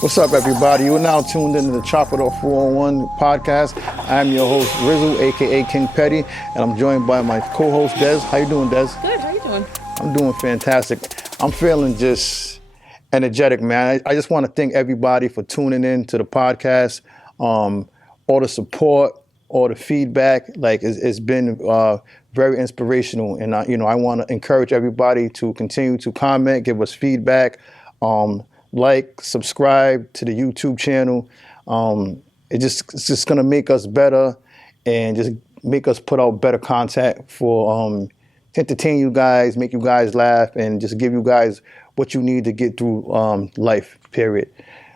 What's up, everybody? You are now tuned into the Chop It Up 401 podcast. I'm your host, Rizzle, aka King Petty, and I'm joined by my co-host, Des. How you doing, Des? Good. How you doing? I'm doing fantastic. I'm feeling just energetic, man. I just want to thank everybody for tuning in to the podcast. All the support, all the feedback, like it's been very inspirational. And I want to encourage everybody to continue to comment, give us feedback, like, subscribe to the YouTube channel. It's just gonna make us better and just make us put out better content for to entertain you guys, make you guys laugh, and just give you guys what you need to get through life. Period.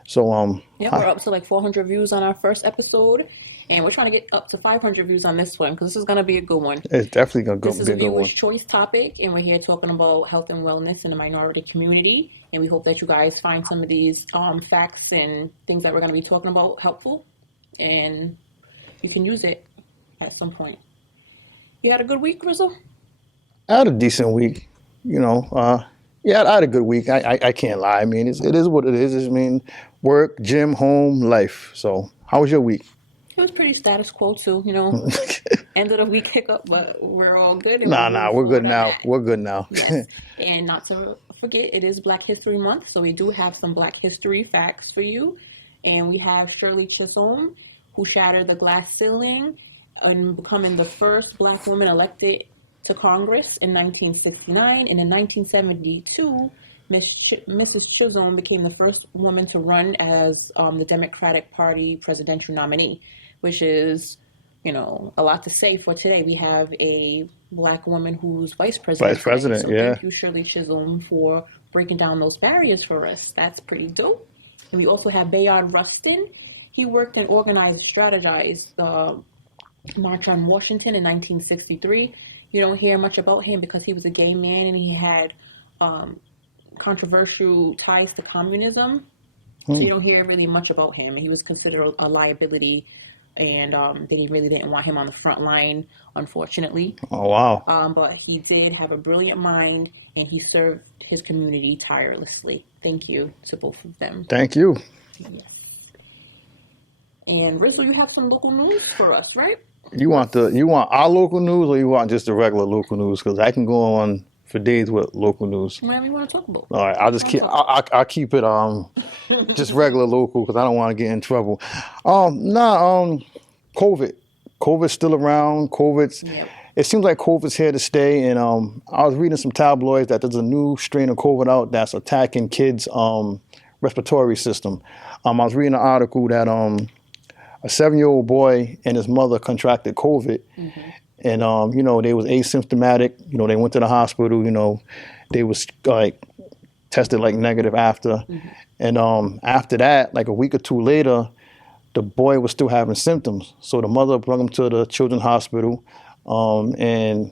So Yep, we're up to like 400 views on our first episode, and we're trying to get up to 500 views on this one because this is gonna be a good one. it's definitely gonna This is be a a good viewer's one. choice topic, and we're here talking about health and wellness in the minority community. And we hope that you guys find some of these facts and things that we're gonna be talking about helpful, and you can use it at some point. You had a good week, Rizzo? I had a decent week, you know. Yeah, I had a good week. I can't lie. I mean, it is what it is. I mean, work, gym, home, life. So, how was your week? It was pretty status quo too, you know. End of the week hiccup, but we're all good and we're Nah, moving we're good forward on now. that. We're good now. Yes, and not to forget, it is Black History Month, so we do have some Black History facts for you. And we have Shirley Chisholm, who shattered the glass ceiling and becoming the first Black woman elected to Congress in 1969. And in 1972, Mrs. Chisholm became the first woman to run as the Democratic Party presidential nominee, which is, you know, a lot to say for today. We have a Black woman who's vice Vice president today. president, So yeah. thank you, Shirley Chisholm, for breaking down those barriers for us. That's pretty dope. And we also have Bayard Rustin. He worked and organized, strategized the March on Washington in 1963. You don't hear much about him because he was a gay man and he had controversial ties to communism. So you don't hear really much about him. He was considered a liability, and they really didn't want him on the front line, unfortunately. Oh wow. But he did have a brilliant mind, and he served his community tirelessly. Thank you to both of them. Thank you. Yes. And Rizzo, you have some local news for us, right? You want our local news, or you want just the regular local news? Because I can go on for days with local news. Whatever you want to talk about. All right, I'll just keep. I'll keep it just regular local because I don't want to get in trouble. COVID. COVID's still around. Yep. It seems like COVID's here to stay. And I was reading some tabloids that there's a new strain of COVID out that's attacking kids' respiratory system. I was reading an article that a 7-year-old boy and his mother contracted COVID, and they was asymptomatic. They went to the hospital. They was like tested like negative after, and after that, like a week or two later, the boy was still having symptoms. So the mother brought him to the children's hospital, and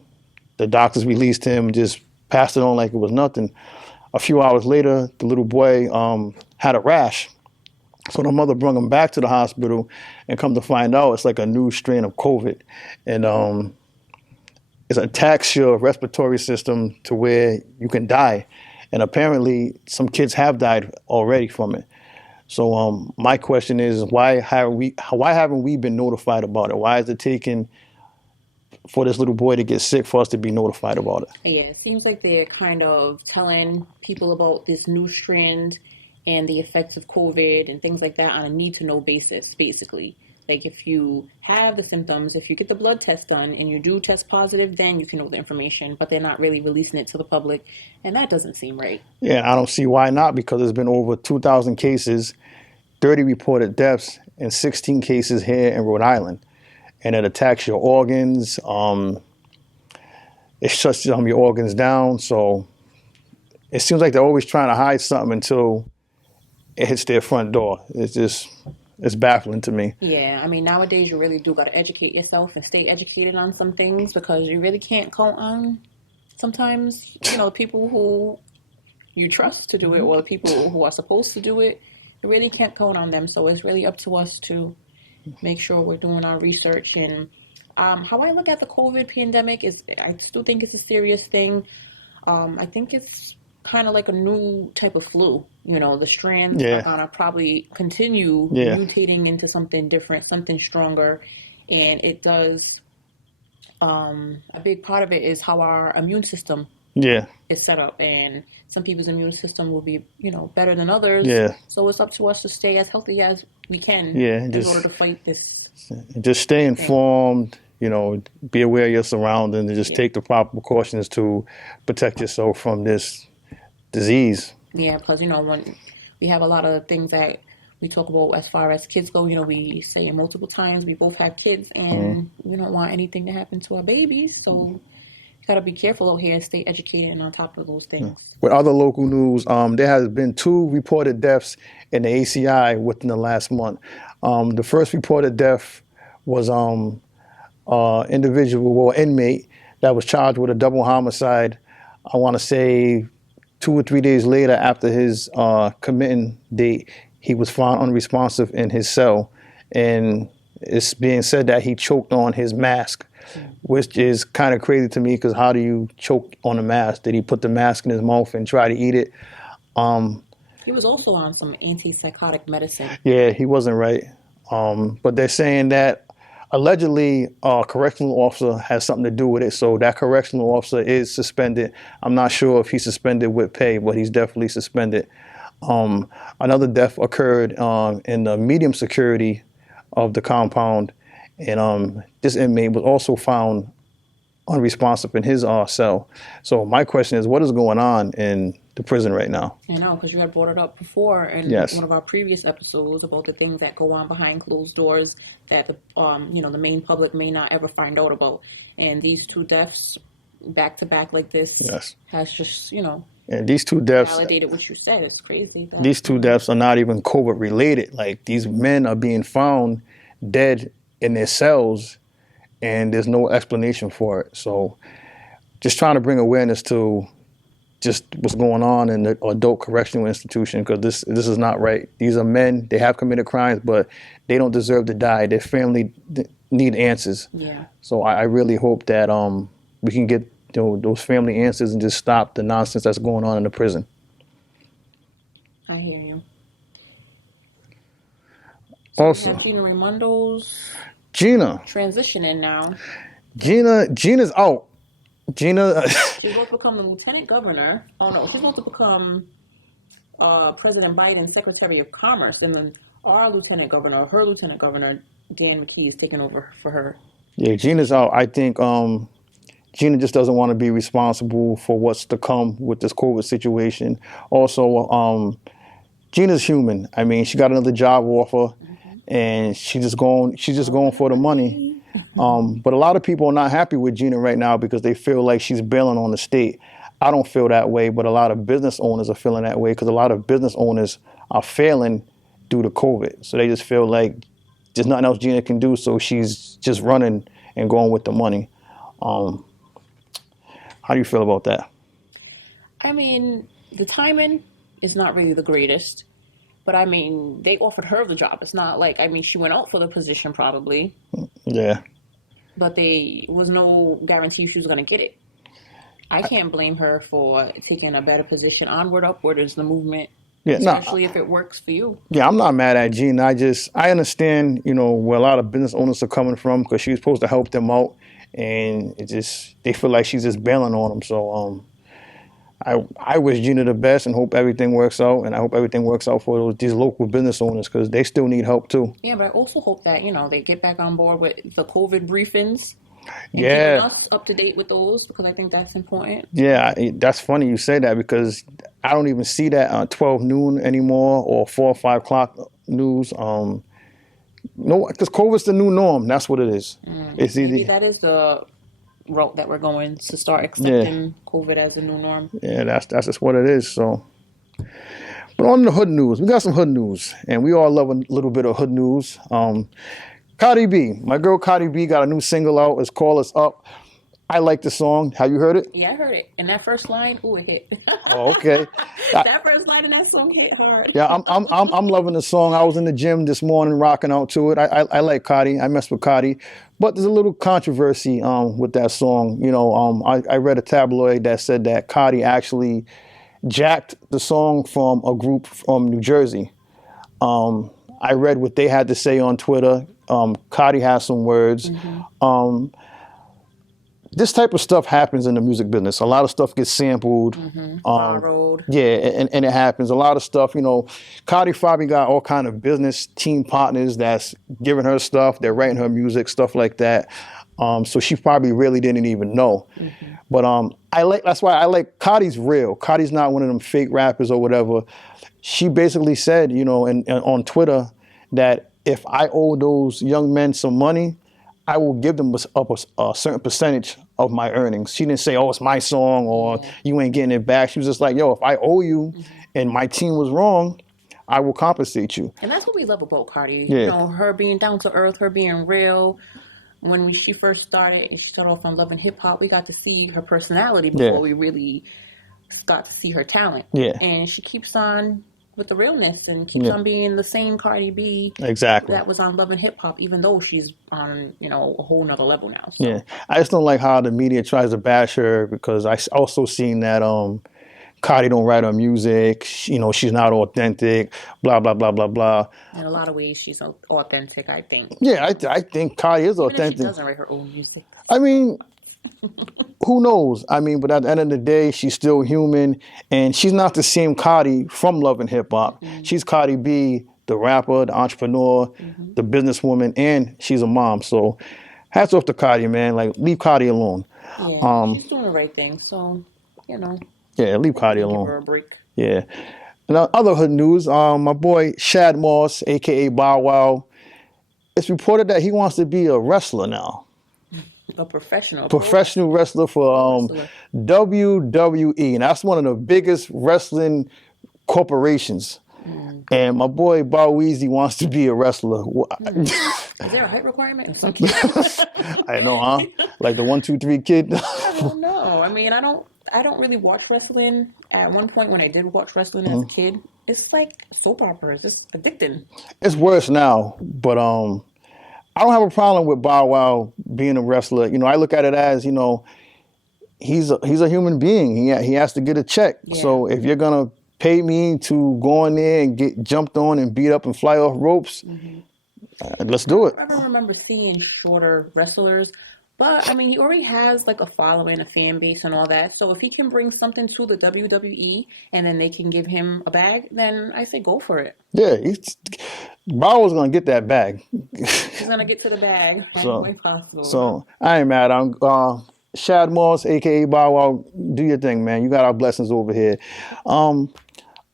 the doctors released him, just passed it on like it was nothing. A few hours later, the little boy had a rash. So the mother brought him back to the hospital, and come to find out, it's like a new strain of COVID, and it attacks your respiratory system to where you can die. And apparently, some kids have died already from it. So my question is, why haven't we been notified about it? Why is it taking for this little boy to get sick for us to be notified about it? Yeah, it seems like they're kind of telling people about this new strand and the effects of COVID and things like that on a need-to-know basis, basically. Like if you have the symptoms, if you get the blood test done and you do test positive, then you can know the information, but they're not really releasing it to the public, and that doesn't seem right. Yeah, I don't see why not, because there's been over 2,000 cases, 30 reported deaths, and 16 cases here in Rhode Island. And it attacks your organs. It shuts your organs down. So it seems like they're always trying to hide something until it hits their front door. It's baffling to me. Yeah, I mean, nowadays you really do got to educate yourself and stay educated on some things because you really can't count on sometimes, people who you trust to do it or the people who are supposed to do it. You really can't count on them. So it's really up to us to make sure we're doing our research. And how I look at the COVID pandemic is I still think it's a serious thing. I think it's kind of like a new type of flu. You know, the strands are Yeah, gonna probably continue yeah, mutating into something different, something stronger, and it does. A big part of it is how our immune system yeah, is set up, and some people's immune system will be, better than others. yeah, So it's up to us to stay as healthy as we can yeah. in order to fight this Just stay thing. informed. Be aware of your surroundings, and just Yeah. take the proper precautions to protect yourself from this disease. Yeah, because when we have a lot of things that we talk about as far as kids go, we say it multiple times. We both have kids, and we don't want anything to happen to our babies. So you gotta be careful out here and stay educated and on top of those things. With other local news, there has been 2 reported deaths in the ACI within the last month. The first reported death was individual or inmate that was charged with a double homicide. I want to say 2 or 3 days later, after his committing date, he was found unresponsive in his cell, and it's being said that he choked on his mask, which is kind of crazy to me because how do you choke on a mask? Did he put the mask in his mouth and try to eat it? He was also on some antipsychotic medicine. Yeah, he wasn't right. But they're saying that allegedly a correctional officer has something to do with it. So that correctional officer is suspended. I'm not sure if he's suspended with pay, but he's definitely suspended. Another death occurred in the medium security of the compound, and this inmate was also found unresponsive in his cell. So my question is, what is going on in the prison right now? I know, because you had brought it up before in Yes. one of our previous episodes about the things that go on behind closed doors that the main public may not ever find out about. And these 2 deaths back to back like this Yes. has just, And these 2 deaths, validated what you said. It's crazy. these 2 deaths are not even COVID related. Like these men are being found dead in their cells, and there's no explanation for it. So, just trying to bring awareness to just what's going on in the adult correctional institution, because this is not right. These are men; they have committed crimes, but they don't deserve to die. Their family need answers. Yeah. So I really hope that we can get those family answers and just stop the nonsense that's going on in the prison. I hear you. We Also, have Gina Raimondo's Gina, transitioning now. Gina's out. Gina, She's supposed to become the lieutenant governor. Oh no, she's supposed to become President Biden's Secretary of Commerce, and then her lieutenant governor, Dan McKee, is taking over for her. yeah, Gina's out. I think Gina just doesn't want to be responsible for what's to come with this COVID situation. Also, Gina's human. I mean, she got another job offer, and she's just going for the money. But a lot of people are not happy with Gina right now because they feel like she's bailing on the state. I don't feel that way, but a lot of business owners are feeling that way because a lot of business owners are failing due to COVID. So they just feel like there's nothing else Gina can do, so she's just running and going with the money. How do you feel about that? I mean, the timing is not really the greatest, but I mean, they offered her the job. It's not like, she went out for the position probably, Yeah. but there was no guarantee she was going to get it. I can't blame her for taking a better position. Onward, upward is the movement, Yeah, no, especially if it works for you. yeah, I'm not mad at Gina. I understand, where a lot of business owners are coming from because she was supposed to help them out, and they feel like she's just bailing on them. So I wish Gina the best and hope everything works out, and I hope everything works out for these local business owners because they still need help too. Yeah, but I also hope that, they get back on board with the COVID briefings and Yeah. keeping us up to date with those because I think that's important. Yeah, that's funny you say that because I don't even see that on 12 noon anymore or 4 or 5 o'clock news. No, because COVID's the new norm. That's what it is. It's Maybe either that is the route that we're going to start accepting COVID as a new norm. yeah, that's just what it is. So, but on the hood news, we got some hood news, and we all love a little bit of hood news. Cardi B, my girl Cardi B got a new single out. It's called "It's Up." I like the song. Have you heard it? Yeah, I heard it. And that first line, ooh, it hit. Oh, okay. That first line in that song hit hard. Yeah, I'm loving the song. I was in the gym this morning rocking out to it. I like Cardi. I mess with Cardi, but there's a little controversy with that song. I read a tabloid that said that Cardi actually jacked the song from a group from New Jersey. I read what they had to say on Twitter. Cardi has some words. This type of stuff happens in the music business. A lot of stuff gets sampled. Borrowed. Yeah, and it happens. A lot of stuff, Cardi probably got all kind of business team partners that's giving her stuff. They're writing her music, stuff like that. So she probably really didn't even know. But that's why I like Cardi's real. Cardi's not one of them fake rappers or whatever. She basically said, on Twitter that if I owe those young men some money, I will give them a certain percentage of my earnings. She didn't say, oh, it's my song or you ain't getting it back. She was just like, yo, if I owe you and my team was wrong, I will compensate you. And that's what we love about Cardi. Yeah. Her being down to earth, her being real. When she first started, and she started off on Love and Hip Hop, we got to see her personality before we really got to see her talent. Yeah. And she keeps on with the realness and keeps on being the same Cardi B exactly that was on Love and Hip Hop, even though she's on, a whole nother level now. So. Yeah. I just don't like how the media tries to bash her because I also seen that Cardi don't write her music, she's not authentic, blah, blah, blah, blah, blah. In a lot of ways, she's authentic, I think. Yeah, I think Cardi is authentic. Even if she doesn't write her own music. I mean, who knows? I mean, but at the end of the day, she's still human, and she's not the same Cardi from Love and Hip Hop. She's Cardi B, the rapper, the entrepreneur, the businesswoman, and she's a mom. So hats off to Cardi, man. Like, leave Cardi alone. Yeah, she's doing the right thing, so, Yeah, leave Cardi alone. Give her a break. Yeah. And other hood news, my boy Shad Moss, a.k.a. Bow Wow, it's reported that he wants to be a wrestler now. A professional wrestler for WWE. And that's one of the biggest wrestling corporations. And my boy Bow Weezy wants to be a wrestler. Is there a height requirement? I know, huh? Like the 1, 2, 3 kid. I don't know. I mean, I don't really watch wrestling. At one point when I did watch wrestling as a kid, it's like soap operas. It's addicting. It's worse now, but I don't have a problem with Bow Wow being a wrestler. I look at it as, he's a human being. He has to get a check. Yeah. So if you're gonna pay me to go in there and get jumped on and beat up and fly off ropes, let's do it. I don't remember seeing shorter wrestlers, but I mean, he already has like a following, a fan base, and all that. So if he can bring something to the WWE and then they can give him a bag, then I say go for it. Yeah, Bow Wow's gonna get that bag. He's gonna get to the bag any way possible. So I ain't mad. I'm Shad Moss, aka Bow Wow. Do your thing, man. You got our blessings over here.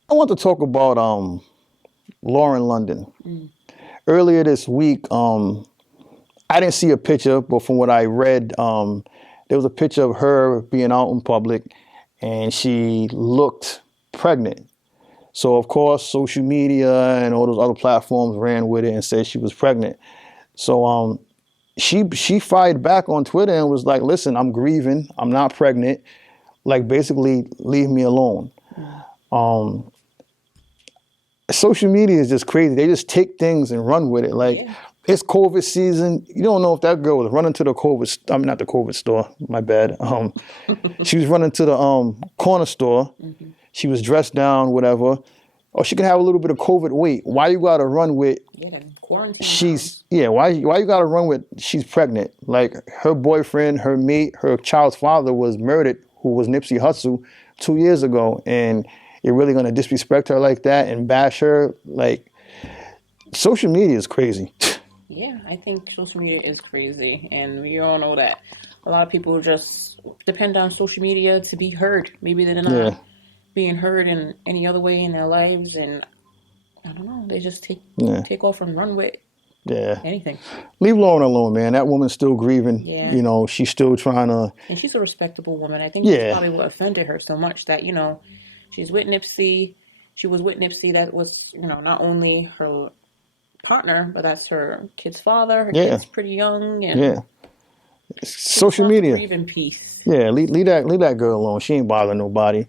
I want to talk about Lauren London. Earlier this week, I didn't see a picture, but from what I read, there was a picture of her being out in public, and she looked pregnant. So, of course, social media and all those other platforms ran with it and said she was pregnant. So she fired back on Twitter and was like, listen, I'm grieving. I'm not pregnant. Like, basically, leave me alone. Social media is just crazy. They just take things and run with it. Like, it's COVID season. You don't know if that girl was running to the not the COVID store. My bad. She was running to the corner store. She was dressed down, whatever. Or she can have a little bit of COVID weight. Why you gotta run with? Quarantine. Why you gotta run with? She's pregnant. Like her boyfriend, her mate, her child's father was murdered, who was Nipsey Hussle 2 years ago, and you're really gonna disrespect her like that and bash her? Like, social media is crazy. Yeah, I think social media is crazy, and we all know that a lot of people just depend on social media to be heard. Maybe they're not being heard in any other way in their lives, and I don't know, they just take off and run with anything. Leave Lauren alone, man. That woman's still grieving. Yeah. She's still trying to... And she's a respectable woman. I think that's probably what offended her so much, that, she's with Nipsey. She was with Nipsey. That was, not only her partner, but that's her kid's father. Her kid's pretty young. And social media. Grieve in peace. Yeah, leave that girl alone. She ain't bothering nobody.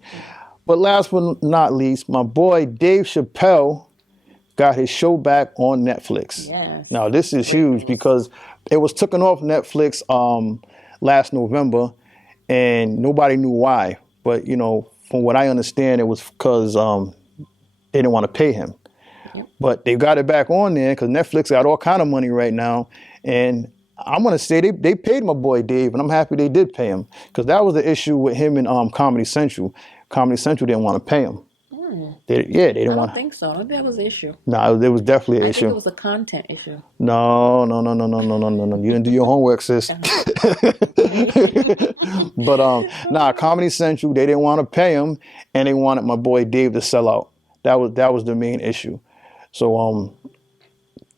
But last but not least, my boy Dave Chappelle got his show back on Netflix. Yes. Now, this is huge because it was taken off Netflix last November, and nobody knew why. But, from what I understand, it was because they didn't want to pay him. Yep. But they got it back on there because Netflix got all kind of money right now. And I'm going to say they paid my boy Dave, and I'm happy they did pay him because that was the issue with him and Comedy Central. Comedy Central didn't want to pay him. They I didn't don't want. think so. I don't think that was the issue. No, it was definitely an I think issue. it was a content issue. No. You didn't do your homework, sis. But Comedy Central, they didn't want to pay him, and they wanted my boy Dave to sell out. That was the main issue. So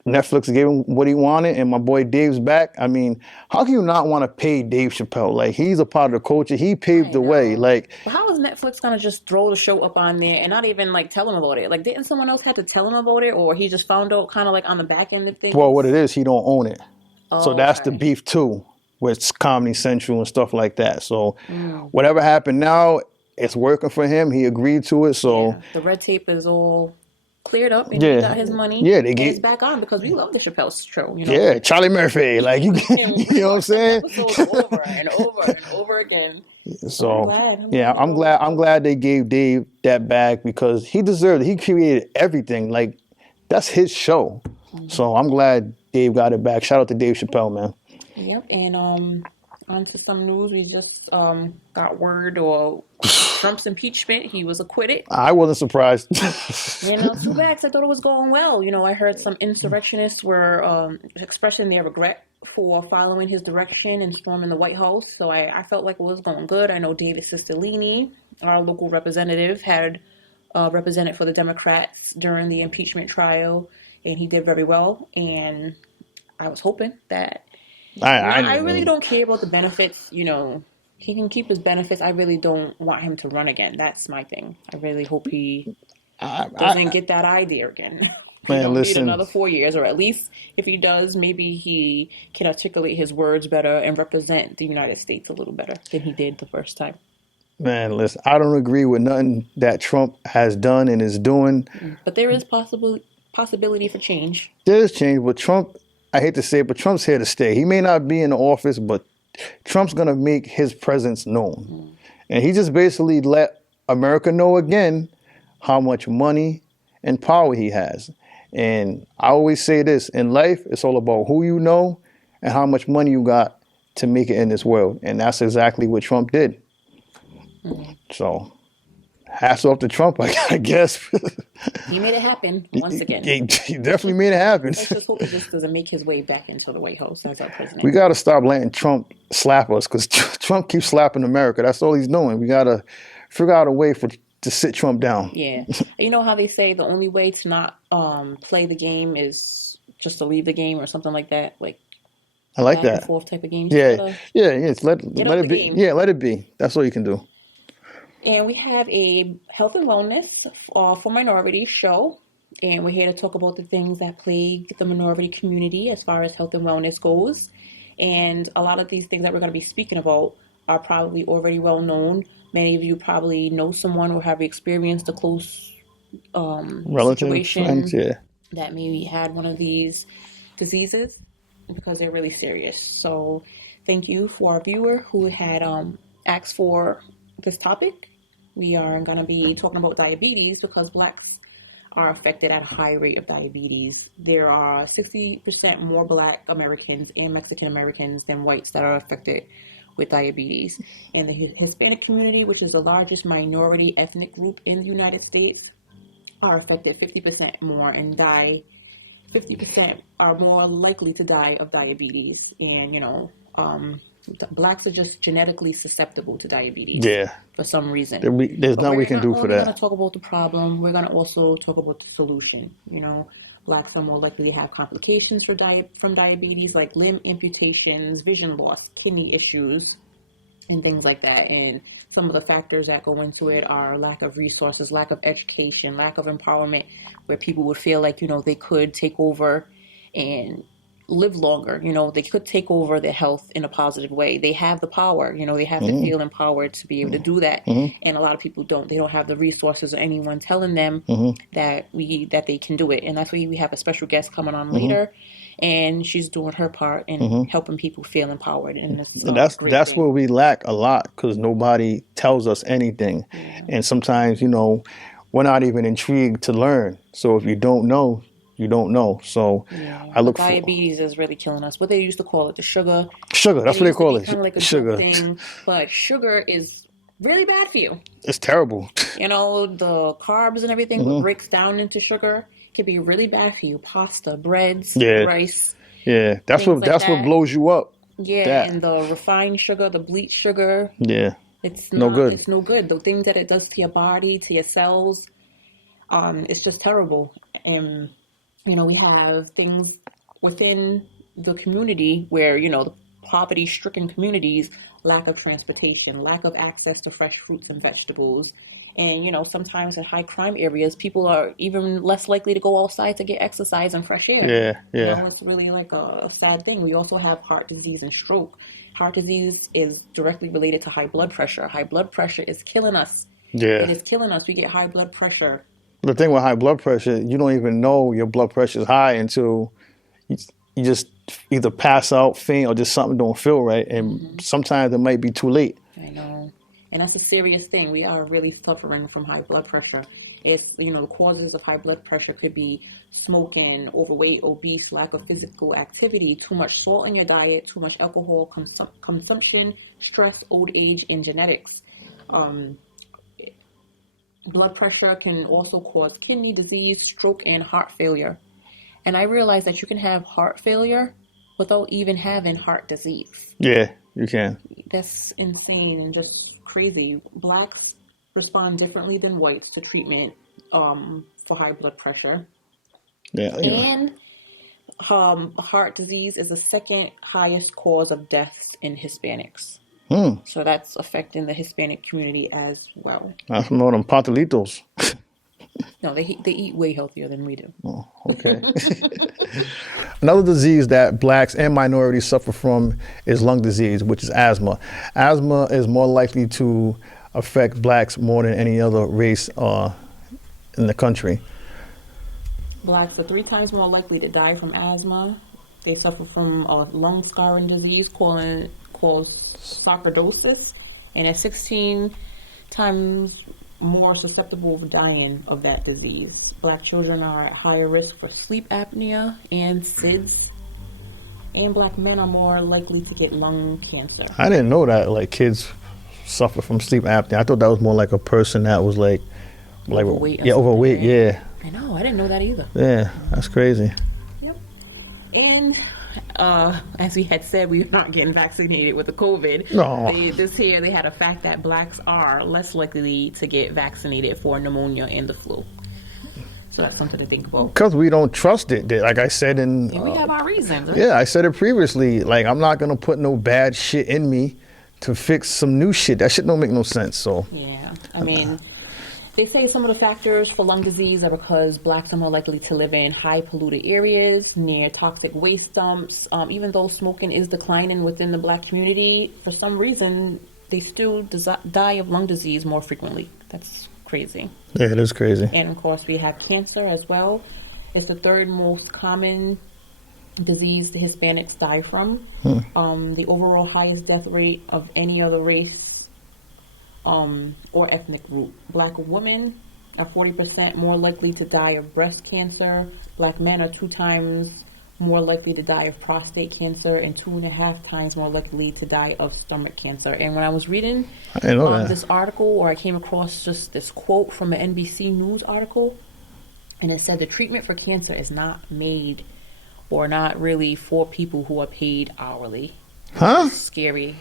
Netflix gave him what he wanted, and my boy Dave's back. I mean, how can you not want to pay Dave Chappelle? Like, he's a part of the culture. He paved the way. Like, But how is Netflix gonna just throw the show up on there and not even like tell him about it? Like, didn't someone else have to tell him about it, or he just found out kind of like on the back end of things? well, what it is, he don't own it. So that's the okay. beef too, with Comedy Central and stuff like that. So whatever happened now, it's working for him. He agreed to it. So Yeah, the red tape is all cleared up, and Yeah. he got his money. Yeah, they and get- it's back on because we love the Chappelle show. You know. yeah, Charlie Murphy, like you, And you know what I'm saying? Episodes over and over and over again. So I'm yeah, glad. I'm glad they gave Dave that back because he deserved it. He created everything. Like, that's his show. So I'm glad Dave got it back. Shout out to Dave Chappelle, man. Yep, and on to some news. We just got word or Trump's impeachment. He was acquitted. I wasn't surprised. Too bad 'cause I thought it was going well. I heard some insurrectionists were expressing their regret for following his direction and storming the White House. So I felt like it was going good. I know David Cicilline, our local representative, had represented for the Democrats during the impeachment trial, and he did very well. And I was hoping that I really don't care about the benefits. He can keep his benefits. I really don't want him to run again. That's my thing. I really hope he doesn't get that idea again. We Man, don't need listen. another 4 years, or at least if he does, maybe he can articulate his words better and represent the United States a little better than he did the first time. Man, listen, I don't agree with nothing that Trump has done and is doing. But there is possibility for change. There's change, but Trump, I hate to say it, but Trump's here to stay. He may not be in the office, but Trump's going to make his presence known. And he just basically let America know again how much money and power he has. And I always say this, in life, it's all about who you know and how much money you got to make it in this world. And that's exactly what Trump did. So, hats off to Trump, I guess. He made it happen once again. He definitely made it happen. Let's just hope he just doesn't make his way back into the White House as our president. We got to stop letting Trump slap us because Trump keeps slapping America. That's all he's doing. We got to figure out a way to sit Trump down. Yeah. You know how they say the only way to not play the game is just to leave the game or something like that? Like, I like back that. and forth type of game. Yeah. Let out it the be. game. Yeah, let it be. That's all you can do. And we have a health and wellness for minority show. And we're here to talk about the things that plague the minority community as far as health and wellness goes. And a lot of these things that we're going to be speaking about are probably already well known. Many of you probably know someone or have experienced a close Relative, situation friends, yeah. that maybe had one of these diseases because they're really serious. So thank you for our viewer who had asked for this topic. We are going to be talking about diabetes because Blacks are affected at a high rate of diabetes. There are 60% more Black Americans and Mexican Americans than whites that are affected with diabetes. And the Hispanic community, which is the largest minority ethnic group in the United States, are affected 50% more and 50% are more likely to die of diabetes. And, Blacks are just genetically susceptible to diabetes. Yeah. For some reason. There's nothing we can do for We're going that. to talk about the problem. We're going to also talk about the solution. Blacks are more likely to have complications from diabetes, like limb amputations, vision loss, kidney issues, and things like that. And some of the factors that go into it are lack of resources, lack of education, lack of empowerment, where people would feel like, they could take over and live longer. You know, they could take over their health in a positive way. They have the power, you know, they have to feel empowered to be able to do that. And a lot of people don't. They don't have the resources or anyone telling them that they can do it. And that's why we have a special guest coming on later, and she's doing her part in helping people feel empowered. And it's And a great that's thing. where we lack a lot because nobody tells us anything, and sometimes we're not even intrigued to learn. So if you don't know, you don't know. So Yeah, I look for diabetes is really killing us. What they used to call it, the sugar. sugar. That's It what they used to call be kind of like it. a joke Sugar. thing, but sugar is really bad for you. It's terrible. You know, the carbs and everything, what breaks down into sugar, can be really bad for you. Pasta, breads, Yeah, rice, yeah. That's things what like that's what that. blows you up. Yeah, That and the refined sugar, the bleached sugar, yeah, it's no not, good. it's no good. The things that it does to your body, to your cells, it's just terrible. And, you know, we have things within the community where, you know, the poverty stricken communities, lack of transportation, lack of access to fresh fruits and vegetables. And, you know, sometimes in high crime areas, people are even less likely to go outside to get exercise and fresh air. Yeah, You know, yeah, it's really like a sad thing. We also have heart disease and stroke. Heart disease is directly related to high blood pressure. High blood pressure is killing us. It yeah. is killing us. We get high blood pressure. The thing with high blood pressure, you don't even know your blood pressure is high until you, you just either pass out, faint, or just something don't feel right. And sometimes it might be too late. I know. And that's a serious thing. We are really suffering from high blood pressure. It's, you know, the causes of high blood pressure could be smoking, overweight, obese, lack of physical activity, too much salt in your diet, too much alcohol consumption, stress, old age, and genetics. Um, Blood pressure can also cause kidney disease, stroke, and heart failure. And I realized that you can have heart failure without even having heart disease. Yeah, you can. That's insane and just crazy. Blacks respond differently than whites to treatment for high blood pressure. Yeah, And heart disease is the second highest cause of deaths in Hispanics. So that's affecting the Hispanic community as well. I know them pastelitos. No, they eat way healthier than we do. Okay. Another disease that blacks and minorities suffer from is lung disease, which is asthma. Asthma is more likely to affect blacks more than any other race in the country. Blacks are 3 times more likely to die from asthma. They suffer from a lung scarring disease called sarcoidosis, and are 16 times more susceptible of dying of that disease. Black children are at higher risk for sleep apnea and SIDS, and black men are more likely to get lung cancer. I didn't know that like kids suffer from sleep apnea. I thought that was more like a person that was like Overweight or yeah, something, overweight. right? Yeah, I know, I didn't know that either. yeah, that's crazy. Yep. And as we had said, we're not getting vaccinated with the COVID. No. This year they had a fact that blacks are less likely to get vaccinated for pneumonia and the flu. So that's something to think about. Because we don't trust it. Like I said And we have our reasons, right? yeah, I said it previously. Like I'm not gonna put no bad shit in me to fix some new shit. That shit don't make no sense. So Yeah. I mean, they say some of the factors for lung disease are because blacks are more likely to live in high polluted areas, near toxic waste dumps. Even though smoking is declining within the black community, for some reason, they still die of lung disease more frequently. That's crazy. yeah, it is crazy. And of course, we have cancer as well. It's the third most common disease the Hispanics die from. The overall highest death rate of any other race or ethnic group. Black women are 40% more likely to die of breast cancer. Black men are 2 times more likely to die of prostate cancer and 2.5 times more likely to die of stomach cancer. And when I was reading I didn't know that. this article, or I came across just this quote from an NBC News article, and it said the treatment for cancer is not made or not really for people who are paid hourly. Huh? It's scary.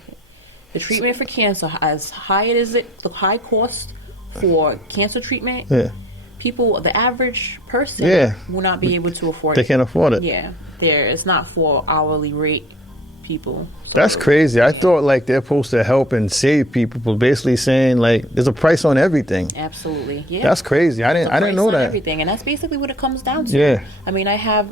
The treatment for cancer, as high as the high cost for cancer treatment, Yeah, people, the average person, Yeah. will not be able to afford they it. can't afford it. Yeah, it's not for hourly rate people. So, That's crazy. I thought like they're supposed to help and save people, but basically saying like there's a price on everything. absolutely, yeah. That's crazy. I didn't Price know on that. Everything, and that's basically what it comes down to. Yeah. I mean, I have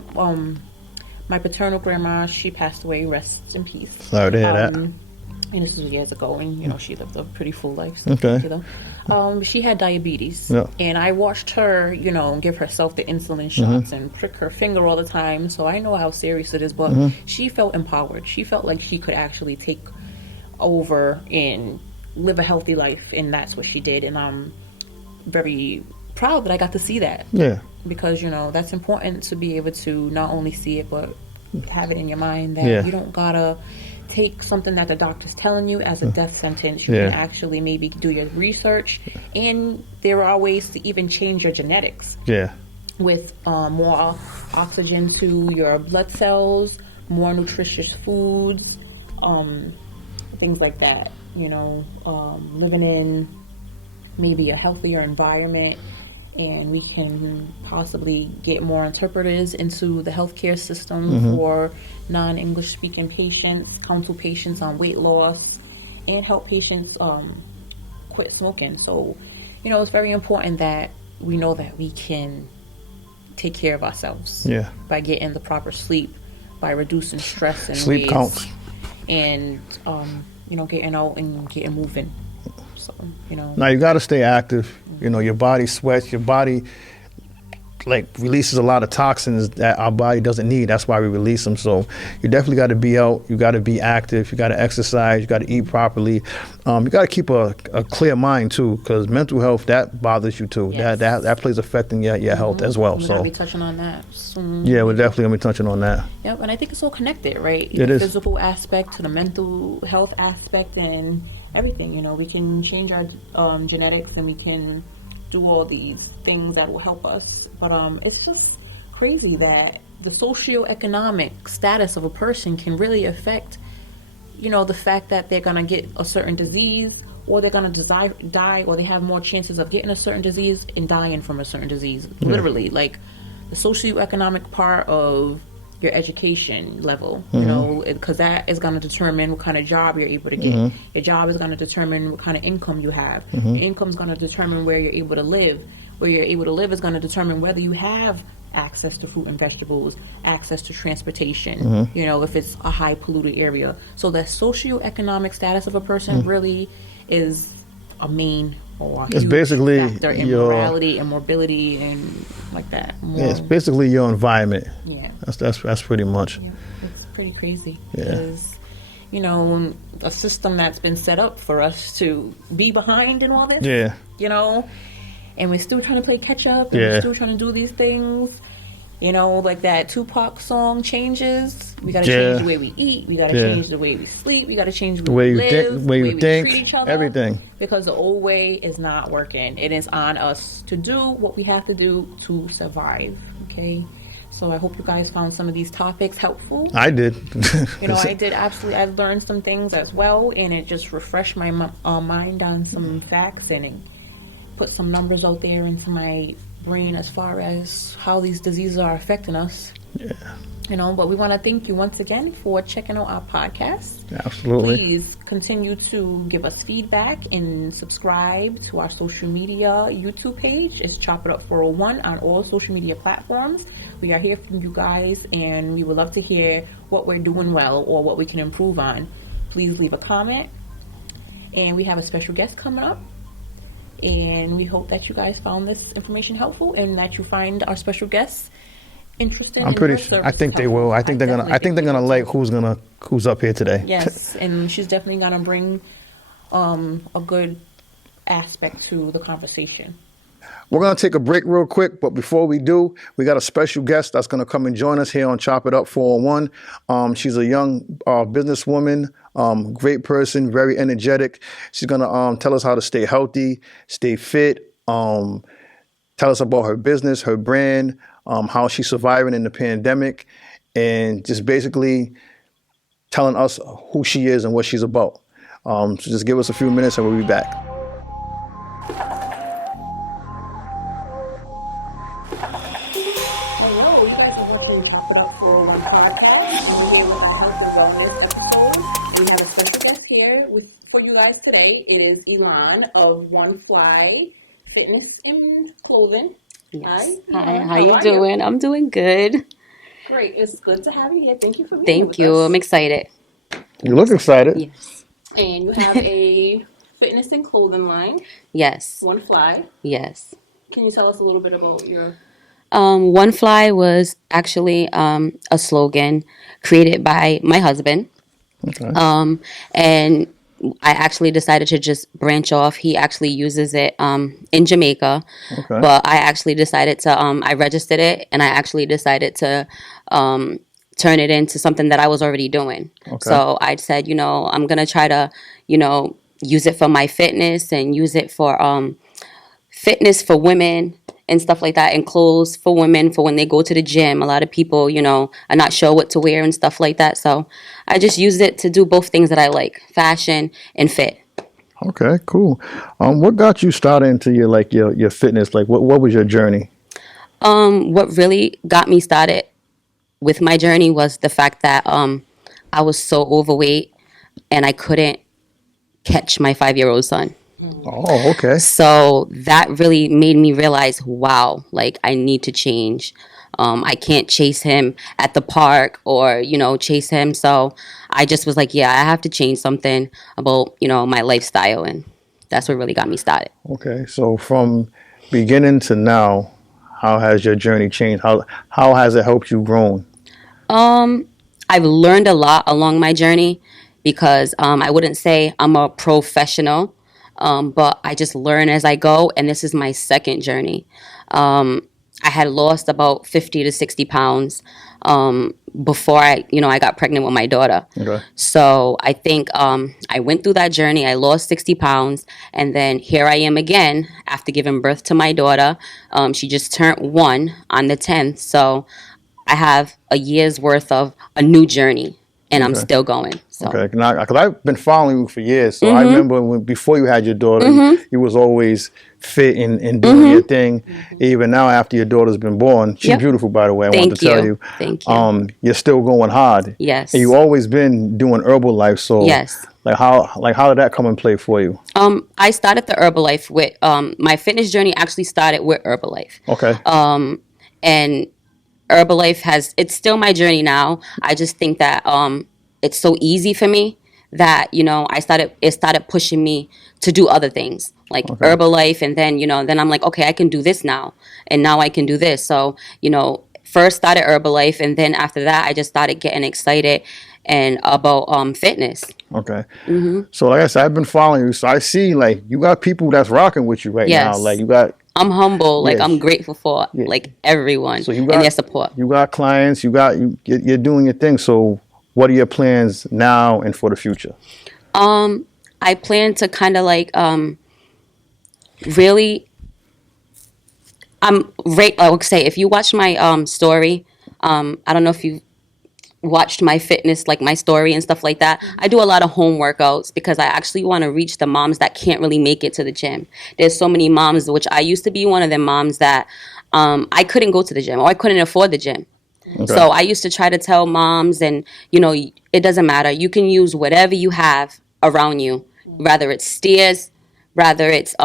My paternal grandma, she passed away. Rest in peace. Sorry to hear that. And this was years ago, and she lived a pretty full life. So Okay. thank you, though. She had diabetes, Yeah. and I watched her, give herself the insulin shots and prick her finger all the time. So I know how serious it is. But she felt empowered. She felt like she could actually take over and live a healthy life, and that's what she did. And I'm very proud that I got to see that. Yeah. Because that's important to be able to not only see it but have it in your mind that Yeah. you don't gotta take something that the doctor's telling you as a death sentence. You Yeah. can actually maybe do your research, and there are ways to even change your genetics Yeah. with more oxygen to your blood cells, more nutritious foods, things like that. Living in maybe a healthier environment, and we can possibly get more interpreters into the healthcare system for non-English speaking patients, counsel patients on weight loss, and help patients quit smoking. So, it's very important that we know that we can take care of ourselves Yeah. by getting the proper sleep, by reducing stress and Sleep counts. and getting out and getting moving. So, Now you got to stay active. Your body sweats. Your body releases a lot of toxins that our body doesn't need. That's why we release them. So you definitely got to be out. You got to be active. You got to exercise. You got to eat properly. You got to keep a clear mind too, because mental health, that bothers you too. Yes. That plays effect in your health as well. We're So gonna be touching on that soon. yeah, we're definitely gonna be touching on that. Yep, and I think it's all connected, right? It is. The physical aspect to the mental health aspect and everything. We can change our genetics, and we can do all these things that will help us. But it's just crazy that the socioeconomic status of a person can really affect, the fact that they're gonna get a certain disease, or they're gonna die, or they have more chances of getting a certain disease and dying from a certain disease. Yeah. Literally, like the socioeconomic part of your education level, because that is going to determine what kind of job you're able to get. Your job is going to determine what kind of income you have. Your income is going to determine where you're able to live. Where you're able to live is going to determine whether you have access to fruit and vegetables, access to transportation, if it's a high polluted area. So the socioeconomic status of a person really is a main or a It's huge basically factor in morality and mobility and like that. Yeah, it's basically your environment. Yeah. That's pretty much. Yeah, it's pretty crazy Yeah. because, a system that's been set up for us to be behind in all this, Yeah. and we're still trying to play catch up, and Yeah. we're still trying to do these things, like that Tupac song, Changes. We got to change the way we eat. We got to Yeah. change the way we sleep. We got to change The the way way you we think, live, the way you think, treat each other. everything. Because the old way is not working. It is on us to do what we have to do to survive. Okay? So I hope you guys found some of these topics helpful. I did. I did absolutely. I learned some things as well, and it just refreshed my mind on some facts, and it put some numbers out there into my brain as far as how these diseases are affecting us. Yeah. But we want to thank you once again for checking out our podcast. Absolutely. Please continue to give us feedback and subscribe to our social media YouTube page. It's Chop It Up 401 on all social media platforms. We are here from you guys, and we would love to hear what we're doing well or what we can improve on. Please leave a comment. And we have a special guest coming up. And we hope that you guys found this information helpful and that you find our special guests interested. I'm pretty sure. I think they will. I think they're gonna like who's up here today. Yes, and she's definitely gonna bring a good aspect to the conversation. We're going to take a break real quick, but before we do, we got a special guest that's going to come and join us here on Chop It Up 401. She's a young businesswoman, great person, very energetic. She's going to tell us how to stay healthy, stay fit, tell us about her business, her brand, how she's surviving in the pandemic, and just basically telling us who she is and what she's about. So just give us a few minutes and we'll be back. Hello, you guys are watching Chop It Up 401 podcast. And today with our health and wellness episode, we have a special guest here for you guys today. It is Elon of One Fly Fitness and Clothing. Yes. Hi. Hi, how you doing? I'm doing good. Great. It's good to have you here. Thank you for being here Thank with you. I'm us. excited. You look excited. Yes. And you have a fitness and clothing line, Yes. One Fly. Yes. Can you tell us a little bit about your? One Fly was actually a slogan created by my husband. Okay. And I actually decided to just branch off. He actually uses it in Jamaica, Okay. but I actually decided to, I registered it and I actually decided to turn it into something that I was already doing. Okay. So I said, I'm going to try to, use it for my fitness and use it for fitness for women and stuff like that, and clothes for women for when they go to the gym. A lot of people, are not sure what to wear and stuff like that. So I just used it to do both things that I like, fashion and fit. Okay. Cool. What got you started into your fitness? Like, what was your journey? What really got me started with my journey was the fact that I was so overweight and I couldn't catch my 5-year-old son. Oh, okay. So that really made me realize, wow, like I need to change. I can't chase him at the park or, chase him. So I just was like, yeah, I have to change something about, my lifestyle. And that's what really got me started. Okay. So from beginning to now, how has your journey changed? How has it helped you grown? I've learned a lot along my journey because I wouldn't say I'm a professional, but I just learn as I go. And this is my second journey. I had lost about 50 to 60 pounds before I got pregnant with my daughter. Okay. So I think I went through that journey. I lost 60 pounds. And then here I am again after giving birth to my daughter. She just turned 1 on the 10th. So I have a year's worth of a new journey and I'm Okay. still going. So, Okay, because I've been following you for years, so I remember before you had your daughter, you was always fit and doing your thing. Even now, after your daughter's been born, she's Yep. beautiful, by the way. I want to Thank tell you. you, Thank you. you're still going hard, Yes. and you always been doing Herbalife. So, Yes. how did that come and play for you? I started the Herbalife with my fitness journey actually started with Herbalife. Okay, And Herbalife it's still my journey now. I just think that it's so easy for me that it started pushing me to do other things like okay, Herbalife, and then then I'm like, okay, I can do this now, and now I can do this. So first started Herbalife, and then after that I just started getting excited and about fitness. okay. So, like I said, I've been following you, so I see like you got people that's rocking with you right now. Like Yes, you got I'm humble. Like yes, I'm grateful for yeah. like everyone So you and got their support. clients, you're doing your thing. So what are your plans now and for the future? I plan to kind of like really I would say if you watch my story, I don't know if you watched my fitness, like my story and stuff like that. I do a lot of home workouts because I actually want to reach the moms that can't really make it to the gym. There's so many moms, which I used to be one of them moms that I couldn't go to the gym or I couldn't afford the gym. Okay. So I used to try to tell moms, and it doesn't matter. You can use whatever you have around you, rather it's stairs, rather it's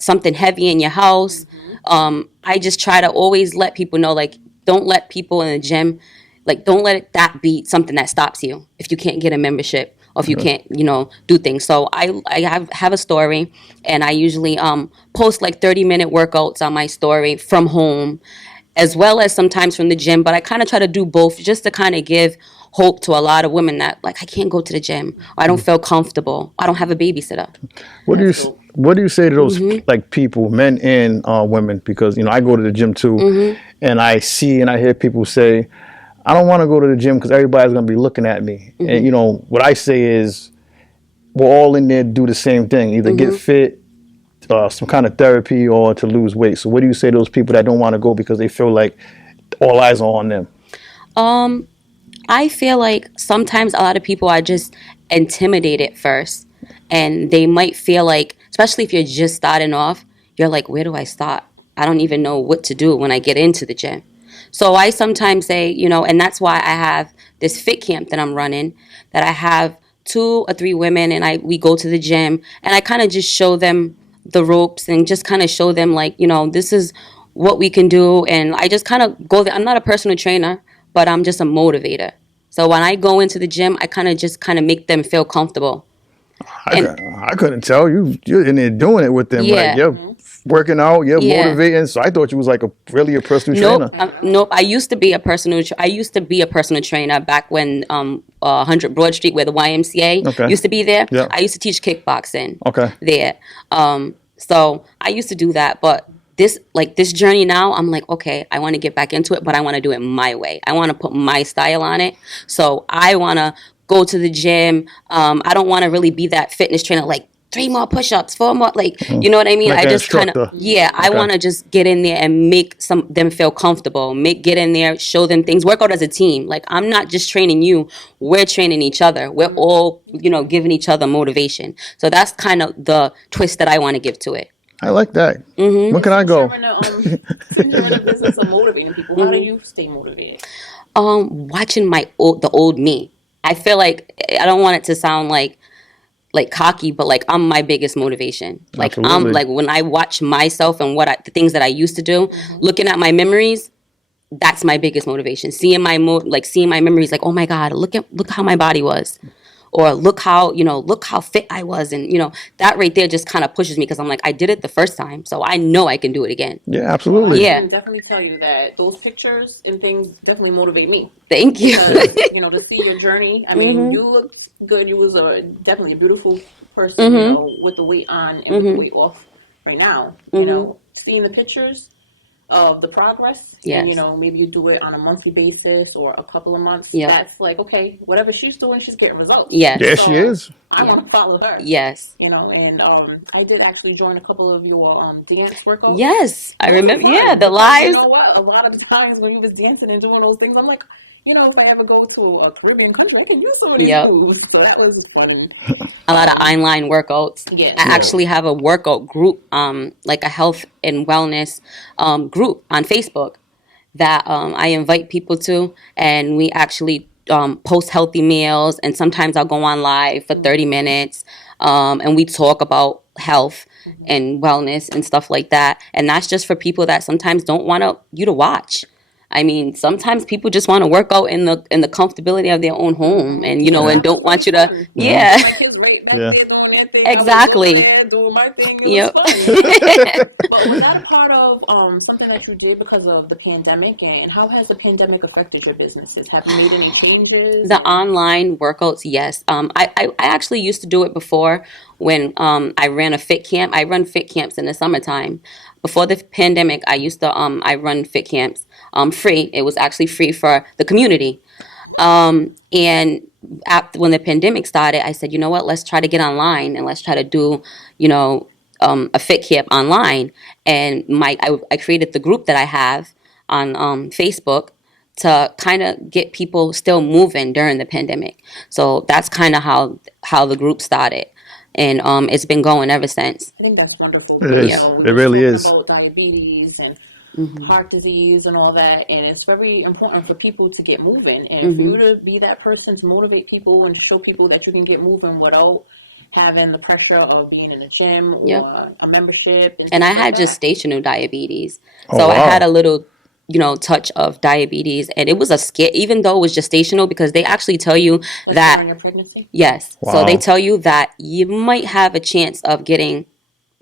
something heavy in your house. I just try to always let people know, like, don't let people in the gym, like, don't let that be something that stops you if you can't get a membership or if you Okay. can't do things. So I have a story, and I usually post like 30-minute workouts on my story from home as well as sometimes from the gym, but I kind of try to do both just to kind of give hope to a lot of women that, like, I can't go to the gym, or I don't feel comfortable, I don't have a babysitter. What do you That's dope. what do you say to those like people, men and women? Because I go to the gym too, and I see and I hear people say, "I don't want to go to the gym because everybody's gonna be looking at me." And what I say is, we're all in there to do the same thing: either get fit, some kind of therapy, or to lose weight. So, what do you say to those people that don't want to go because they feel like all eyes are on them? I feel like sometimes a lot of people are just intimidated first, and they might feel like, especially if you're just starting off, you're like, where do I start? I don't even know what to do when I get into the gym. So I sometimes say, and that's why I have this fit camp that I'm running, that I have 2 or 3 women, and we go to the gym, and I kind of just show them the ropes and just kind of show them, like, this is what we can do, and I just kind of go there. I'm not a personal trainer, but I'm just a motivator. So when I go into the gym, I kind of make them feel comfortable. And I couldn't tell you're in there doing it with them. yeah. Like you're working out, you're Yeah. motivating. So I thought you was like a personal Nope, trainer. nope. I used to be a personal trainer back when 100 Broad Street, where the YMCA Okay. used to be there. Yeah. I used to teach kickboxing. Okay. There. So I used to do that, but this journey now, I'm like, okay, I want to get back into it, but I want to do it my way. I want to put my style on it. So I want to go to the gym. I don't want to really be that fitness trainer, like 3 more push-ups, 4 more, like, you know what I mean? Like I an just kind of, instructor. yeah, I Okay. want to just get in there and make them feel comfortable. Get in there, show them things, work out as a team. Like, I'm not just training you, we're training each other. We're all, giving each other motivation. So that's kind of the twist that I want to give to it. I like that. Mm-hmm. When can I go? Since you're in the business of motivating people, how do you stay motivated? Watching the old me. I feel like, I don't want it to sound like cocky, but like I'm my biggest motivation. Like I'm Absolutely. like when I watch myself and the things that I used to do, looking at my memories, that's my biggest motivation. Seeing my memories, like, oh my God, look how my body was, or look how fit I was, and that right there just kind of pushes me, because I'm like, I did it the first time, so I know I can do it again. Yeah, absolutely. Yeah. I can definitely tell you that those pictures and things definitely motivate me. Thank you. Because, to see your journey. I mean, you looked good. You was definitely a beautiful person, with the weight on and with the weight off right now. Seeing the pictures of the progress, Yes. and, maybe you do it on a monthly basis or a couple of months. Yeah. That's like, okay, whatever she's doing, she's getting results. Yes. Yeah, she is. I Yeah. want to follow her. Yes. And I did actually join a couple of your dance workouts. Yes. I remember. Fun. Yeah, the Because lives. You know what? A lot of the times when you was dancing and doing those things, I'm like, if I ever go to a Caribbean country, I can use some of these Yep. moves. So that was fun. A lot of online workouts. Yeah. I actually have a workout group, like a health and wellness group on Facebook that I invite people to, and we actually post healthy meals, and sometimes I'll go on live for 30 minutes, and we talk about health and wellness and stuff like that. And that's just for people that sometimes don't want you to watch. I mean, sometimes people just want to work out in the comfortability of their own home, and and don't want you to. Yeah. My kids right back Yeah. there doing their thing. Exactly. I was over there doing my thing. It Yep. was fun. But was that a part of something that you did because of the pandemic? And how has the pandemic affected your businesses? Have you made any changes? The online workouts, yes. I actually used to do it before when I ran a fit camp. I run fit camps in the summertime. Before the pandemic, I used to I run fit camps free. It was actually free for the community. And when the pandemic started, I said, you know what? Let's try to get online, and let's try to do, a fit camp online. And I created the group that I have on Facebook to kind of get people still moving during the pandemic. So that's kind of how the group started, and it's been going ever since. I think that's wonderful. It is. It really is. About diabetes and heart disease and all that, and it's very important for people to get moving, and for you to be that person to motivate people and show people that you can get moving without having the pressure of being in a gym or Yep. a membership. And I stuff had like that. gestational diabetes, Oh, so I wow. had a little touch of diabetes, and it was a scare, even though it was gestational, because they actually tell you Like that. during your pregnancy. Yes. Wow. So they tell you that you might have a chance of getting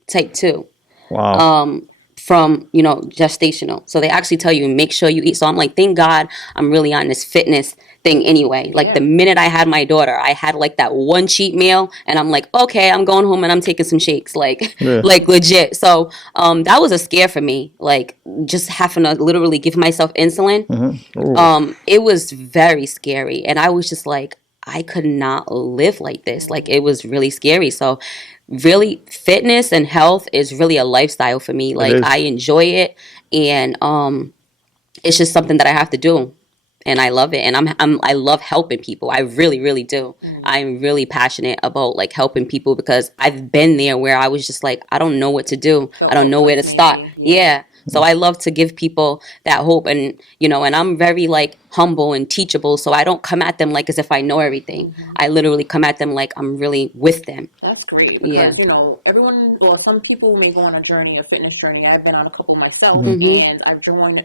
type 2 Wow. from, gestational. So they actually tell you, make sure you eat. So I'm like, thank God I'm really on this fitness thing anyway. Like the minute I had my daughter, I had like that one cheat meal, and I'm like, okay, I'm going home and I'm taking some shakes, like, Yeah. like legit. So that was a scare for me, like just having to literally give myself insulin. Ooh. It was very scary, and I was just like, I could not live like this. Like, it was really scary. So really, fitness and health is really a lifestyle for me. Like, is. I enjoy it, and it's just something that I have to do, and I love it. And I love helping people. I really, really do. I'm really passionate about like helping people, because I've been there where I was just like, I don't know what to do. I don't know where to start. Yeah. Yeah. So I love to give people that hope, and and I'm very like humble and teachable. So I don't come at them like as if I know everything. I literally come at them like I'm really with them. That's great Yeah. because everyone or some people may go on a journey, a fitness journey. I've been on a couple myself, Mm-hmm. and I've joined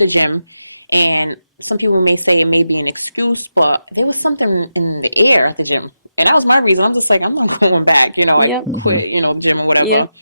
the gym, and some people may say it may be an excuse, but there was something in the air at the gym, and that was my reason. I'm just like, I'm not going back. I Yep. quit, gym or whatever. Yep.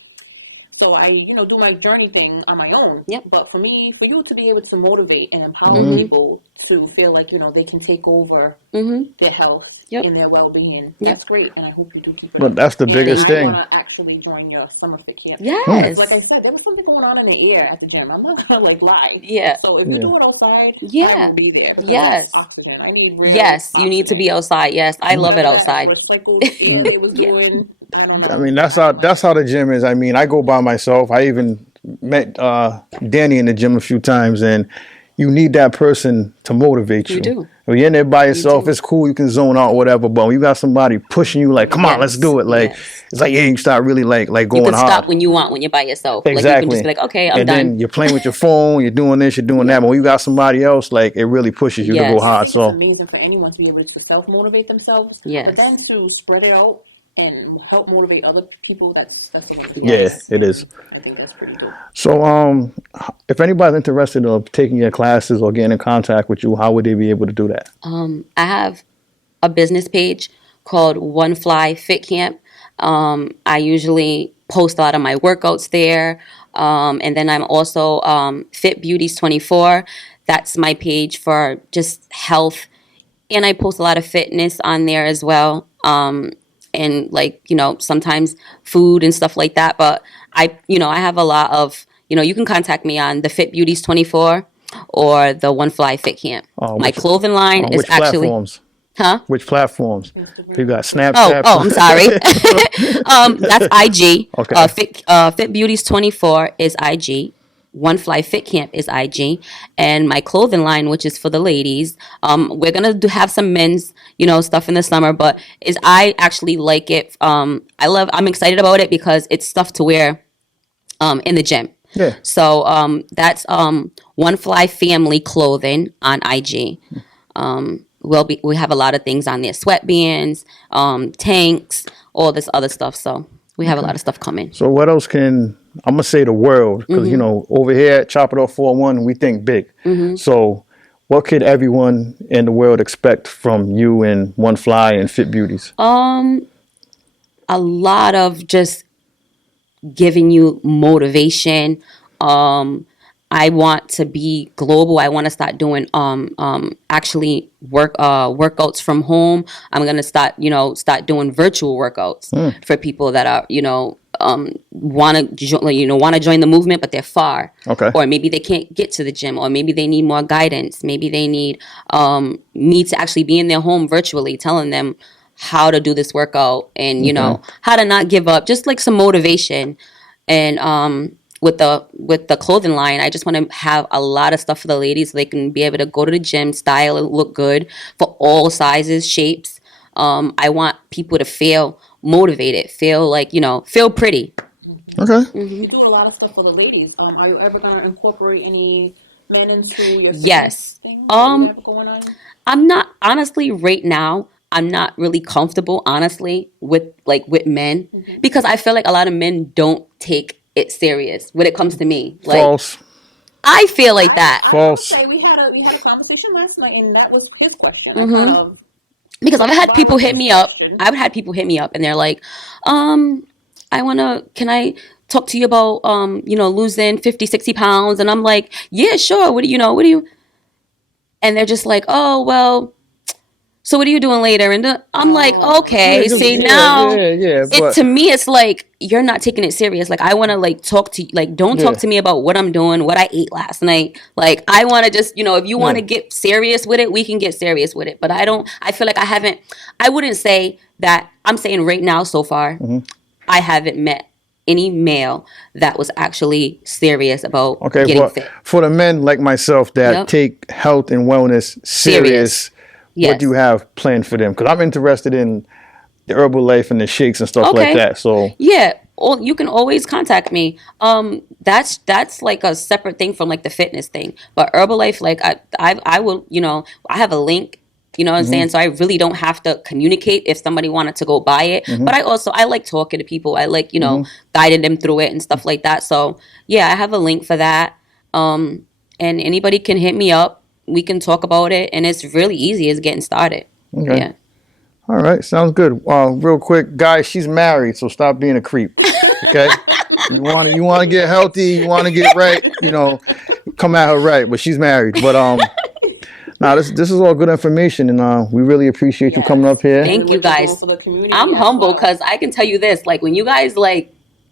So I, do my journey thing on my own. Yep. But for you to be able to motivate and empower people to feel like, they can take over their health Yep. and their well-being, that's great. And I hope you do keep it But up. that's the And biggest thing. I want to actually join your summer fit camp. Yes. Like I said, there was something going on in the air at the gym. I'm not going to lie. Yeah. So if you do it outside, Yeah. I will be there. because Yes. I need oxygen. I need real Yes, you need to be outside. Yes, I love it outside. They was doing, I don't know. I mean, that's how the gym is. I mean, I go by myself. I even met Danny in the gym a few times, and you need that person to motivate you. You do. When you're in there by yourself, do. it's cool. You can zone out, whatever. But when you got somebody pushing you, like, come on, Yes, let's do it. Like, yes. it's like, yeah, you start really like You going can hard. stop when you want when you're by yourself. Exactly. Like you can just be like, okay, I'm and done. then you're playing with your phone, you're doing this, you're doing that. But when you got somebody else, like, it really pushes you to Yes. go I hard. think So, it's amazing for anyone to be able to self-motivate themselves. Yes. But then to spread it out and help motivate other people, that's amazing. Yes. yeah, it is. I think that's pretty dope. So, if anybody's interested in taking your classes or getting in contact with you, how would they be able to do that? I have a business page called One Fly Fit Camp. I usually post a lot of my workouts there. And then I'm also Fit Beauties 24. That's my page for just health. And I post a lot of fitness on there as well. And like, sometimes food and stuff like that. But I have a lot of, you can contact me on the Fit Beauties 24 or the One Fly Fit Camp. My Which- clothing line is Which actually, platforms? huh? Which platforms? You got Snapchat. I'm sorry. That's IG. Okay. Fit Beauties 24 is IG. One Fly Fit Camp is IG, and my clothing line, which is for the ladies. We're gonna have some men's, stuff in the summer, but I actually like it. I'm excited about it because it's stuff to wear, in the gym. Yeah. So that's One Fly Family Clothing on IG. We have a lot of things on there: sweatbands, tanks, all this other stuff. So we have a lot of stuff coming. So what else I'm gonna say the world, because over here at Chop It Up 401 we think big. So what could everyone in the world expect from you and One Fly and Fit Beauties? A lot of just giving you motivation. I want to be global. I want to start doing actually workouts from home. I'm gonna start doing virtual workouts for people that are want to join the movement, but they're far. Okay. Or maybe they can't get to the gym, or maybe they need more guidance. Maybe they need me to actually be in their home virtually, telling them how to do this workout and how to not give up. Just like some motivation. And with the clothing line, I just want to have a lot of stuff for the ladies so they can be able to go to the gym, style and look good for all sizes, shapes. I want people to feel motivated, feel like, feel pretty. Okay. You do a lot of stuff for the ladies. Are you ever gonna incorporate any men into your Yes. thing that you have going on? I'm not, honestly, right now, I'm not really comfortable, honestly, with men, because I feel like a lot of men don't take it serious when it comes to me. Like, False. I feel like that. False. I will say we had a conversation last night, and that was his question. I kind of Because I've had people hit me up. Question. I've had people hit me up and they're like, can I talk to you about, losing 50, 60 pounds? And I'm like, yeah, sure. What do you, and they're just like, oh, well, so what are you doing later? And I'm like, okay, now to me, it's like, you're not taking it serious. Like, I want to talk to you, don't talk to me about what I'm doing, what I ate last night. Like, I want to just, if you want to get serious with it, we can get serious with it. But I feel like I wouldn't say that. I'm saying right now so far, I haven't met any male that was actually serious about getting fit. For the men like myself that take health and wellness serious. Yes. What do you have planned for them? Because I'm interested in the Herbalife and the shakes and stuff like that. So yeah, you can always contact me. That's like a separate thing from like the fitness thing. But Herbalife, like I will, I have a link. You know what I'm saying? So I really don't have to communicate if somebody wanted to go buy it. But I like talking to people. I like, guiding them through it and stuff like that. So yeah, I have a link for that. And anybody can hit me up. We can talk about it, and it's really easy. It's getting started. Okay. Yeah. All right, sounds good. Real quick, guys, she's married, so stop being a creep. Okay, you want to get healthy, you want to get right, come at her right. But she's married. But now this is all good information, and we really appreciate you coming up here. Thank you guys. For the community I'm as humble well. because I can tell you this. Like when you guys like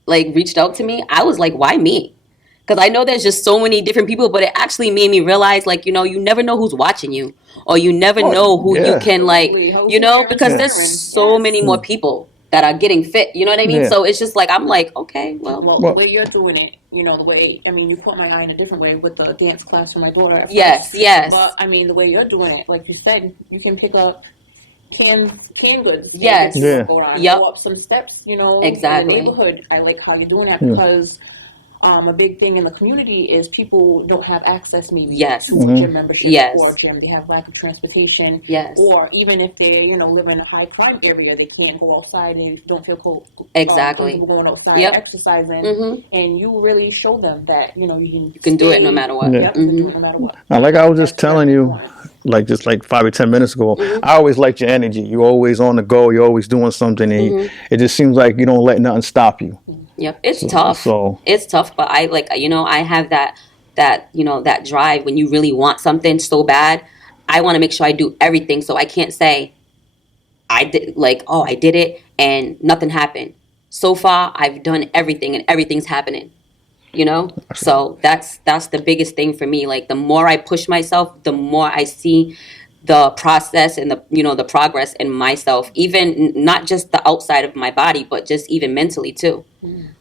reached out to me, I was like, why me? Because I know there's just so many different people, but it actually made me realize, like, you never know who's watching you, or you never know who you can, like, because there's so many more people that are getting fit. You know what I mean? Yeah. So it's just like, I'm like, okay, well. The way you're doing it, the way, you caught my eye in a different way with the dance class for my daughter. At Yes, first. yes. But, the way you're doing it, like you said, you can pick up canned goods. Yes. Yeah. Go Yep. up some steps, Exactly. in the neighborhood. I like how you're doing that because a big thing in the community is people don't have access maybe Yes. to a gym membership Yes. or a gym. They have lack of transportation. Yes. Or even if they, live in a high crime area, they can't go outside and don't feel Exactly. comfortable going outside Yep. exercising. And you really show them that, you can do it no matter what. Yeah. Yep, you can do it no matter what. Now, like I was just telling you, like 5 or 10 minutes ago, I always liked your energy. You're always on the go. You're always doing something, and it just seems like you don't let nothing stop you. Yep, it's tough. So It's tough, but I I have that drive when you really want something so bad. I want to make sure I do everything, so I can't say I did it and nothing happened. So far, I've done everything and everything's happening. So that's the biggest thing for me. Like the more I push myself, the more I see the process and the progress in myself, even not just the outside of my body, but just even mentally too.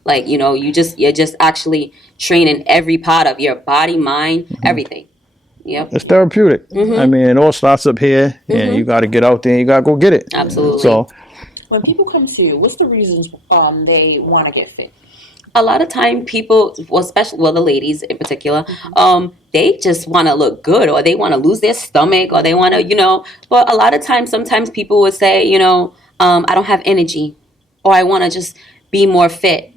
Like, you're just actually training every part of your body, mind, everything. Yep. it's therapeutic. I mean, it all starts up here, and you got to get out there and you got to go get it. Absolutely. So When people come to you, what's the reasons they want to get fit? A lot of time people, especially the ladies in particular, they just want to look good, or they want to lose their stomach, or they want to, but a lot of times, sometimes people would say, I don't have energy, or I want to just be more fit.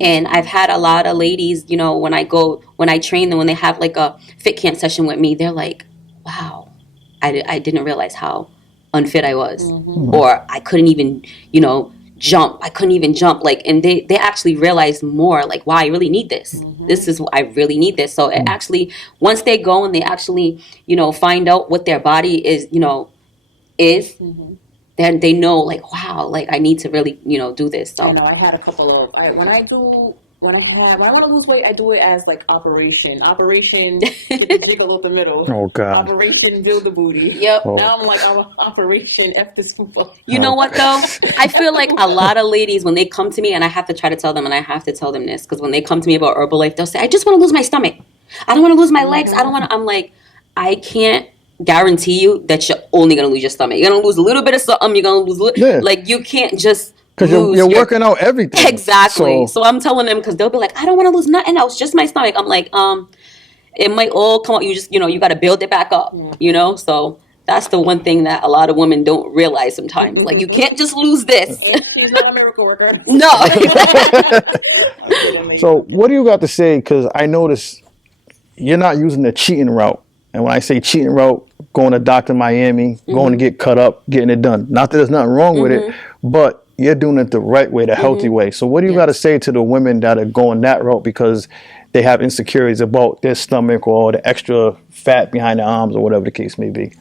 And I've had a lot of ladies, when I train them, when they have like a fit camp session with me, they're like, wow, I didn't realize how unfit I was, or I couldn't even, jump. I couldn't even jump. Like, and they actually realized more, like, wow, I really need this. I really need this. So it actually, once they go and they actually, find out what their body is, then they know, like, wow, like I need to really, do this. So I know I had a couple of when I want to lose weight, I do it as like operation get the jiggle up the middle. Oh, God. Operation build the booty. Yep. Oh. Now I'm like operation F the scoop up. You know what though? I feel like a lot of ladies, when they come to me, and I have to try to tell them, and I have to tell them this, because when they come to me about Herbalife, they'll say, I just want to lose my stomach. I don't want to lose my legs. I don't want to. I'm like, I can't guarantee you that you're only going to lose your stomach. You're going to lose a little bit of something. You're going to lose, like, you can't just because you're working out everything. Exactly. So I'm telling them, because they'll be like, I don't want to lose nothing else, just my stomach. I'm like, it might all come out. You just, you got to build it back up, So that's the one thing that a lot of women don't realize sometimes. Like, you can't just lose this. She's not a miracle worker. No. So what do you got to say? Because I notice you're not using the cheating route. And when I say cheating route, going to Dr. Miami, going to get cut up, getting it done. Not that there's nothing wrong with it, but you're doing it the right way, the healthy way. So what do you got to say to the women that are going that route because they have insecurities about their stomach or the extra fat behind their arms or whatever the case may be?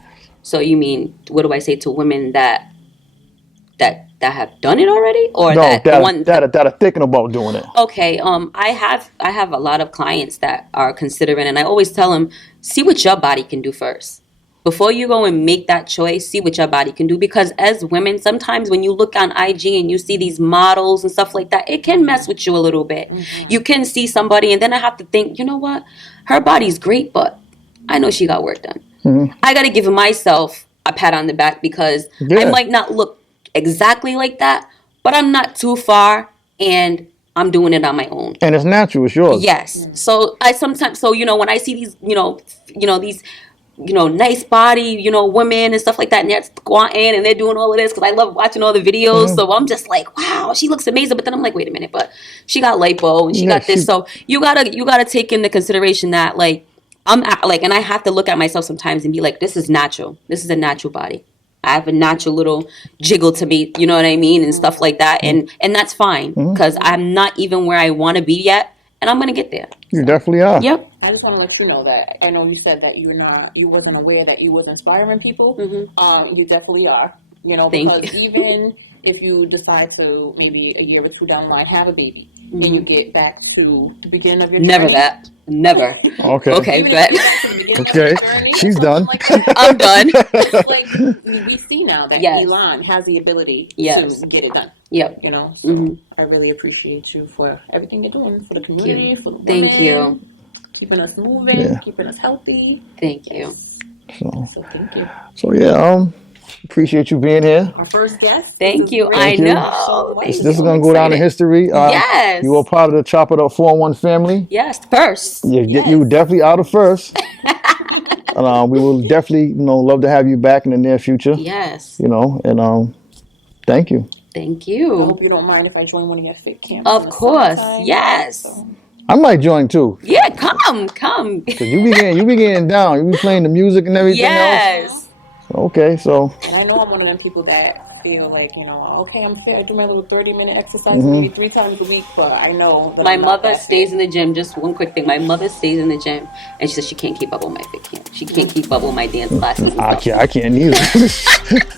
So you mean, what do I say to women that have done it already, or No, that are thinking about doing it. Okay, I have a lot of clients that are considering, and I always tell them, see what your body can do first. Before you go and make that choice, see what your body can do. Because as women, sometimes when you look on IG and you see these models and stuff like that, it can mess with you a little bit. You can see somebody, and then I have to think, you know what? Her body's great, but I know she got work done. I got to give myself a pat on the back because I might not look exactly like that, but I'm not too far, and I'm doing it on my own. And it's natural. It's yours. Yes. So I sometimes, so, when I see these, these, nice body, women and stuff like that, and they're squatting and they're doing all of this because I love watching all the videos. So I'm just like, wow, she looks amazing. But then I'm like, wait a minute, but she got lipo and she got this. So you gotta take into consideration that, like, and I have to look at myself sometimes and be like, this is natural. This is a natural body. I have a natural little jiggle to me, you know what I mean, and stuff like that, and that's fine because I'm not even where I want to be yet, and I'm gonna get there. You definitely are. Yep. I just want to let you know that I know you said that you wasn't aware that you was inspiring people. You definitely are. Thank Because you. even if you decide to maybe a year or two down the line have a baby, and you get back to the beginning of your Never journey, that. Never. Okay. Okay, even but if you get to the beginning of Okay. your journey, or She's something done. like that, I'm done. it's like we see now that Yes. Elon has the ability Yes. to get it done. Yep. So I really appreciate you for everything you're doing for the community, for the women. Thank you. Keeping us moving, Yeah. keeping us healthy. Thank you. So thank you. So yeah, appreciate you being here. Our first guest. Thank This is you. great. I you. know. So Thank This you. is gonna I'm go down in excited. history. Yes. You were part of the Chop It Up 401 family. Yes. First. You were definitely out of first. And we will definitely, love to have you back in the near future. Yes. And thank you. Thank I you. hope you don't mind if I join one of your fit camps. Of in the course. summertime. Yes. So, I might join too. Yeah. Come. 'Cause you be getting down. You be playing the music and everything else. Yes. Okay, so and I know I'm one of them people that feel like, okay, I'm fit. I do my little 30-minute exercise maybe 3 times a week, but I know that My I'm not mother that stays fit. in the gym. Just one quick thing. My mother stays in the gym, and she says she can't keep up with my fit camp. She can't keep up with my dance classes and stuff. I can't either.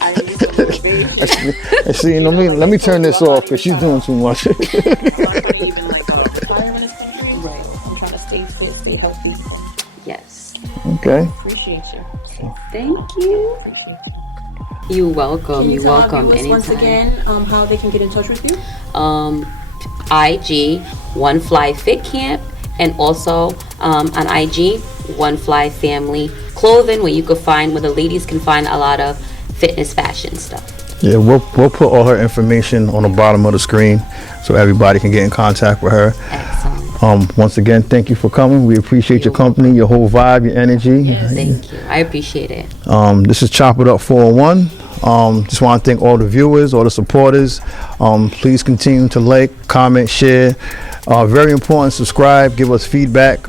I need some motivation. See, let me turn this off because she's doing too much. I'm not going to even retire in this country. Right. I'm trying to stay fit, stay healthy. So Yes. Okay. appreciate you. Thank you. You're welcome. Can you You're tell our welcome. viewers Anytime. once again how they can get in touch with you? IG One Fly Fit Camp, and also on IG One Fly Family Clothing, where the ladies can find a lot of fitness fashion stuff. Yeah, we'll put all her information on the bottom of the screen so everybody can get in contact with her. Excellent. Once again, thank you for coming. We appreciate your company, your whole vibe, your energy. Thank you. I appreciate it. This is Chop It Up 401. Just want to thank all the viewers, all the supporters. Please continue to like, comment, share. Very important, subscribe, give us feedback.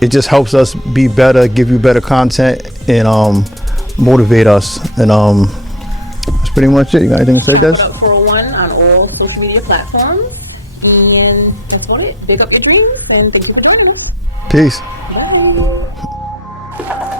It just helps us be better, give you better content, and motivate us. And that's pretty much it. You got anything to say, Des? Chop It Up 401 on all social media platforms. And that's about it. Big up your dreams, and thank you for joining us. Peace. Bye.